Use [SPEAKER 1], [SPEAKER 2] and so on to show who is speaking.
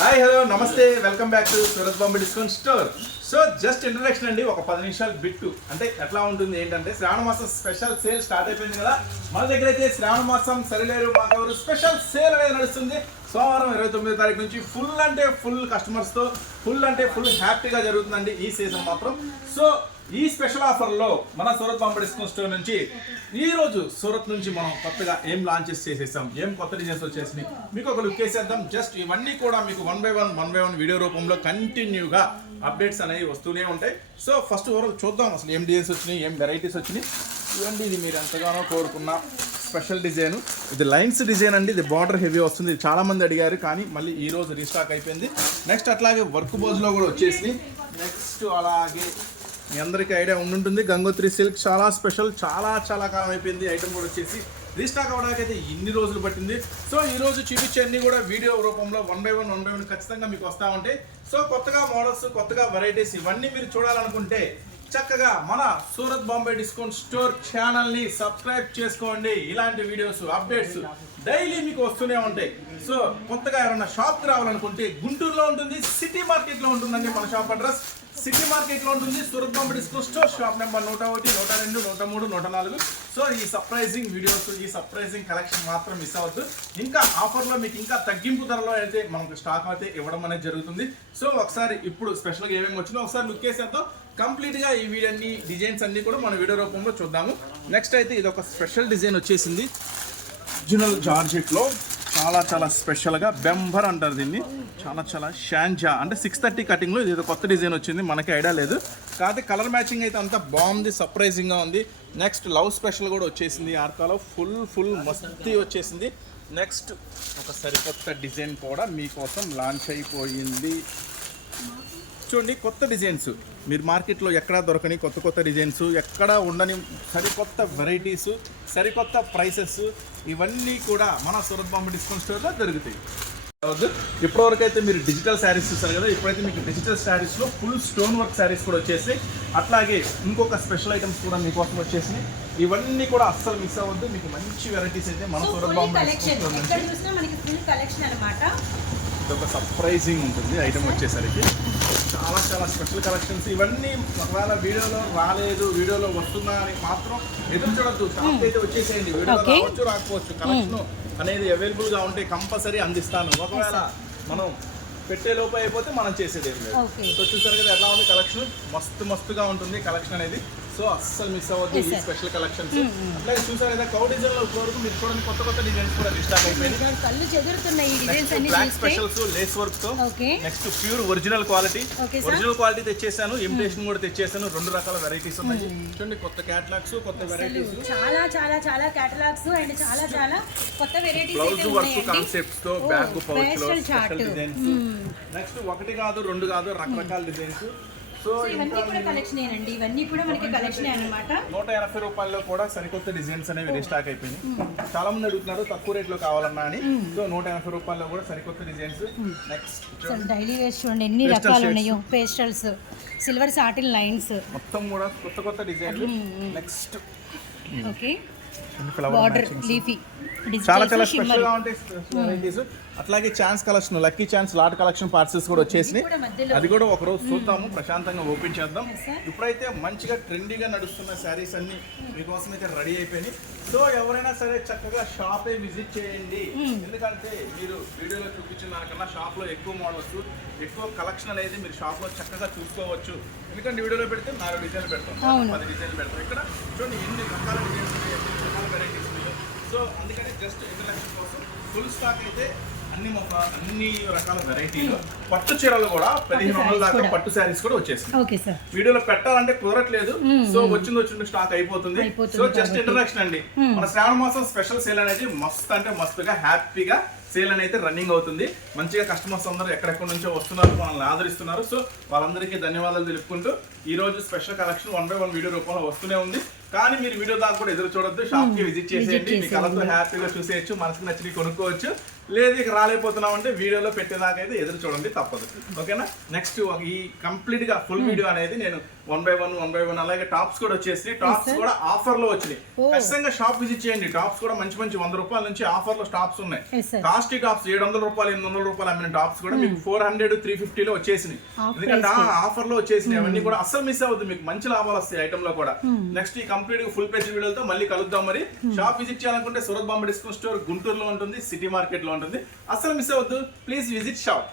[SPEAKER 1] Hi hello నమస్తే welcome back to Surat Bombay discount store so just introduction అండి ఒక పది నిమిషాలు బిట్టు. అంటే ఎట్లా ఉంటుంది ఏంటంటే శ్రావణ మాసం స్పెషల్ సేల్ స్టార్ట్ అయిపోయింది కదా. మన దగ్గర అయితే శ్రావణ మాసం సరిలేరు మాకెవరు స్పెషల్ సేల్ అనేది నడుస్తుంది. సోమవారం ఇరవై తొమ్మిదో తారీఖు నుంచి ఫుల్ అంటే ఫుల్ కస్టమర్స్తో ఫుల్ అంటే ఫుల్ హ్యాపీగా జరుగుతుందండి ఈ సీజన్ మాత్రం. సో ఈ స్పెషల్ ఆఫర్లో మన సూరత్ బాంబే డిస్కౌంట్ స్టోర్ నుంచి ఈరోజు సూరత్ నుంచి మనం కొత్తగా ఏం లాంచెస్ చేసేసాం? ఏం కొత్త డిజైన్స్ వచ్చేసినాయి? మీకు ఒక లుక్ వేసేద్దాం. జస్ట్ ఇవన్నీ కూడా మీకు one by one one by one video రూపంలో కంటిన్యూగా అప్డేట్స్ అనేవి వస్తూనే ఉంటాయి. సో ఫస్ట్ ఓవరాల్ చూద్దాం అసలు ఏం డిజైన్స్ వచ్చినాయి ఏం వెరైటీస్ వచ్చినాయి. ఇవన్నీ ఇది మీరు ఎంతగానో కోరుకున్న స్పెషల్ డిజైన్ ఇది లైన్స్ డిజైన్ అండి ఇది బార్డర్ హెవీ వస్తుంది. చాలామంది చాలా మంది అడిగారు కానీ మళ్ళీ ఈ రోజు రీస్టాక్ అయిపోయింది. నెక్స్ట్ అట్లాగే వర్క్ బోజ్లో కూడా వచ్చేసి నెక్స్ట్ అలాగే మీ అందరికీ ఐడియా ఉండుంటుంది. గంగోత్రి సిల్క్ చాలా స్పెషల్ చాలా చాలా కాలం అయిపోయింది. ఐటమ్ కూడా వచ్చేసి రీస్టాక్ అవ్వడానికి అయితే ఇన్ని రోజులు పట్టింది. సో ఈ రోజు చూపించే అన్ని కూడా వీడియో రూపంలో one by one one by one ఖచ్చితంగా మీకు వస్తూ ఉంటాయి. సో కొత్తగా మోడల్స్ కొత్తగా వెరైటీస్ ఇవన్నీ మీరు చూడాలనుకుంటే చక్కగా మన సూరత్ బాంబే డిస్కౌంట్ స్టోర్ ఛానల్ని సబ్స్క్రైబ్ చేసుకోండి. ఇలాంటి వీడియోస్ అప్డేట్స్ డైలీ మీకు వస్తూనే ఉంటాయి. సో కొత్తగా ఎవరైనా షాప్కి రావాలనుకుంటే గుంటూరులో ఉంటుంది సిటీ మార్కెట్లో ఉంటుందండి మన షాప్ అడ్రస్. సిటీ మార్కెట్లో ఉంటుంది Surat Bombay disco store. Shop number నూట ఒకటి నూట రెండు నూట మూడు నూట నాలుగు. సో ఈ సర్ప్రైజింగ్ వీడియోస్ ఈ సర్ప్రైజింగ్ కలెక్షన్ మాత్రం మిస్ అవ్వద్దు. ఇంకా ఆఫర్లో మీకు ఇంకా తగ్గింపు ధరలో అయితే మనకు స్టాక్ అయితే ఇవ్వడం అనేది జరుగుతుంది. సో ఒకసారి ఇప్పుడు స్పెషల్గా ఏమేమి వచ్చినా ఒకసారి లుక్ వేసేద్దాం కంప్లీట్గా ఈ వీడియో అన్ని డిజైన్స్ అన్ని కూడా మన వీడియో రూపంలో చూద్దాము. నెక్స్ట్ అయితే ఇది ఒక స్పెషల్ డిజైన్ వచ్చేసింది ఒరిజినల్ జార్జెట్లో చాలా చాలా స్పెషల్గా బెంబర్ అంటారు దీన్ని. చాలా చాలా షాంజా. అంటే సిక్స్ థర్టీ కటింగ్లో ఇది ఏదో కొత్త డిజైన్ వచ్చింది. మనకి ఐడియా లేదు. కాకపోతే కలర్ మ్యాచింగ్ అయితే అంతా బాగుంది సర్ప్రైజింగ్గా ఉంది. నెక్స్ట్ లవ్ స్పెషల్ కూడా వచ్చేసింది ఆర్కాలో. ఫుల్ ఫుల్ మస్తీ వచ్చేసింది. నెక్స్ట్ ఒక సరికొత్త డిజైన్ కూడా మీకోసం లాంచ్ అయిపోయింది. చూడండి కొత్త డిజైన్స్. మీరు మార్కెట్లో ఎక్కడా దొరకని కొత్త కొత్త డిజైన్స్ ఎక్కడా ఉండని సరికొత్త వెరైటీస్ సరికొత్త ప్రైసెస్ ఇవన్నీ కూడా మన సూరత్ బాంబే డిస్కౌంట్ స్టోర్లో దొరుకుతాయి. ఇప్పటివరకు అయితే మీరు డిజిటల్ శారీస్ చూస్తారు కదా ఇప్పుడైతే మీకు డిజిటల్ శారీస్లో ఫుల్ స్టోన్ వర్క్ శారీస్ కూడా వచ్చేసి అట్లాగే ఇంకొక స్పెషల్ ఐటమ్స్ కూడా మీకోసం వచ్చేసి ఇవన్నీ కూడా అస్సలు మిస్ అవ్వద్దు. మీకు మంచి వెరైటీస్ అయితే మన సూరత్ బాంబే
[SPEAKER 2] కలెక్షన్ మనకి ఫుల్ అన్నమాట.
[SPEAKER 1] ఒక సర్ప్రైజింగ్ ఉంటుంది ఐటమ్ వచ్చేసరికి. చాలా చాలా స్పెషల్ కలెక్షన్స్ ఇవన్నీ ఒకవేళ వీడియోలో రాలేదు వీడియోలో వస్తుందా అని మాత్రం ఎదురు చూడొద్దు. షాప్ అయితే వచ్చేసేయండి. వీడియోలో. రావచ్చు రాకపోవచ్చు. కలెక్షన్ అనేది అవైలబుల్గా ఉంటే కంపల్సరీ అందిస్తాను. ఒకవేళ మనం పెట్టే లోపు అయిపోతే మనం చేసేది ఏం లేదు. సో చూసారు కదా ఎలా ఉంది? కలెక్షన్ మస్తు మస్తుగా ఉంటుంది. కలెక్షన్ అనేది సో అస్సలు మిస్ అవ్వద్దు ఈ. స్పెషల్ కలెక్షన్స్ అట్లాగే చూసారు కదా కౌ డిజైన్లో వరకు మీరు చూడండి కొత్త కొత్త డిజైన్స్ కూడా రీస్టాక్ అయిపోయినాయి.
[SPEAKER 2] ఇంకా కళ్ళు చెదురుతున్నాయి ఈ డిజైన్స్ అన్ని
[SPEAKER 1] బ్లాక్ స్పెషల్స్ లేస్ వర్క్తో.
[SPEAKER 2] Okay
[SPEAKER 1] next pure original quality. Original quality తెచ్చేసాను imitation కూడా తెచ్చేసాను రెండు రకాల వెరైటీస్ ఉన్నాయి. చూడండి కొత్త క్యాటలాగ్స్ కొత్త వెరైటీస్
[SPEAKER 2] చాలా చాలా చాలా కేటలాగ్స్ అండ్ చాలా చాలా కొత్త వెరైటీస్
[SPEAKER 1] బ్లౌజ్ వర్క్ కాన్సెప్ట్స్తో
[SPEAKER 2] Oh,
[SPEAKER 1] బ్యాగ్
[SPEAKER 2] పౌచ్లో.
[SPEAKER 1] స్పెషల్ డిజైన్స్ నెక్స్ట్ ఒకటి కాదు రెండు కాదు రకరకాల డిజైన్స్ సో
[SPEAKER 2] ఇవన్నీ కూడా కలెక్షన్ ఏనండి ఇవన్నీ కూడా మనకి కలెక్షన్ అన్నమాట.
[SPEAKER 1] నూట ఎనభై రూపాయల్లో కూడా సరికొత్త డిజైన్స్ అనేవి రీస్టాక్ అయిపోయినాయి. చాలా మంది అడుగుతున్నారు తక్కువ రేట్లో కావాలన్నా అని. సో నూట ఎనభై రూపాయల్లో కూడా సరికొత్త డిజైన్స్. నెక్స్ట్
[SPEAKER 2] డైలీ వేస్ట్ చూడండి ఎన్ని రకాలు. ఉన్నాయో పేస్టల్స్ సిల్వర్ సాటిన్ లైన్స్
[SPEAKER 1] మొత్తం కూడా కొత్త కొత్త డిజైన్లు. Next
[SPEAKER 2] okay. బార్డర్ లీఫీ
[SPEAKER 1] చాలా చాలా
[SPEAKER 2] డిజిటల్
[SPEAKER 1] స్పెషల్గా ఉంటాయి వెరైటీస్ అట్లాగే chance collection lucky chance lot collection parcels కూడా వచ్చేసినాయి. అది కూడా ఒక రోజు చూద్దాము ప్రశాంతంగా ఓపెన్ చేద్దాం. ఇప్పుడైతే మంచిగా ట్రెండీగా నడుస్తున్న శారీస్ అన్ని మీకోసం అయితే రెడీ అయిపోయినాయి. సో ఎవరైనా సరే చక్కగా షాపే విజిట్ చేయండి. ఎందుకంటే మీరు వీడియోలో చూపించిన దానికన్నా షాప్లో ఎక్కువ మోడల్స్ ఎక్కువ కలెక్షన్ అనేది మీరు షాప్లో చక్కగా చూసుకోవచ్చు. ఎందుకంటే వీడియోలో పెడితే నాలుగు డిజైన్లు పెడతాం. పది డిజైన్లు పెడతాం. ఇక్కడ చూడండి ఎన్ని రకాల డిజైన్స్ వెరైటీస్ ఉన్నాయి. సో అందుకని జస్ట్ ఇంట్రడక్షన్ కోసం ఫుల్ స్టాక్ అయితే అన్ని మొక్క అన్ని రకాల వెరైటీలు పట్టు చీరలు కూడా పదిహేను వందల దాకా. పట్టు శారీస్ కూడా వచ్చేసింది వీడియోలో పెట్టాలంటే కుదరట్లేదు. సో వచ్చింది వచ్చింది స్టాక్ అయిపోతుంది. So just. ఇంట్రడక్షన్ అండి. మన శ్రావణ మాసం స్పెషల్ సేల్ అనేది మస్తు అంటే మస్తుగా హ్యాపీగా సేల్ అనేది రన్నింగ్ అవుతుంది. మంచిగా కస్టమర్స్ అందరూ ఎక్కడెక్కడి నుంచో వస్తున్నారు మనల్ని ఆదరిస్తున్నారు. సో వాళ్ళందరికీ ధన్యవాదాలు తెలుపుకుంటూ ఈ రోజు special collection one by one video రూపంలో వస్తూనే ఉంది. కానీ మీరు వీడియో దాకా కూడా ఎదురు చూడొద్దు. షాప్కి విజిట్ చేసేయండి. మీ. కలర్తో హ్యాపీగా చూసేయచ్చు మనసుకు నచ్చి కొనుక్కోవచ్చు. లేదు ఇక రాలేకపోతున్నాం అంటే వీడియోలో పెట్టేదాకా అయితే ఎదురు చూడండి తప్పదు. ఓకేనా? నెక్స్ట్ ఈ కంప్లీట్గా ఫుల్ వీడియో అనేది నేను one by one one by one అలాగే టాప్స్ కూడా వచ్చేసి టాప్స్ కూడా ఆఫర్లో వచ్చినాయి.
[SPEAKER 2] Oh.
[SPEAKER 1] ఖచ్చితంగా షాప్ విజిట్ చేయండి. టాప్స్ కూడా మంచి మంచి వంద రూపాయల నుంచి ఆఫర్లో టాప్స్ ఉన్నాయి. కాస్ట్ టాప్స్ ఏడు వందల రూపాయలు ఎనిమిది వందల రూపాయలు అమ్మిన టాప్స్ కూడా మీకు ఫోర్ హండ్రెడ్ త్రీ ఫిఫ్టీలో వచ్చేసినాయి.
[SPEAKER 2] Off
[SPEAKER 1] ఎందుకంటే ఆఫర్లో వచ్చేసినాయి. అవన్నీ కూడా అస్సలు మిస్ అవ్వద్దు. మీకు మంచి లాభాలు వస్తాయి ఐటమ్లో కూడా. నెక్స్ట్ ఈ కంప్లీట్ ఫుల్ పేజ్ వీడియోలతో మళ్ళీ కలుద్దాం మరి. షాప్ విజిట్ చేయాలనుకుంటే సూరత్ బాంబే డిస్కౌంట్ స్టోర్ గుంటూరులో ఉంటుంది సిటీ మార్కెట్లో ఉంటుంది. అస్సలు మిస్ అవ్వద్దు. Please visit shop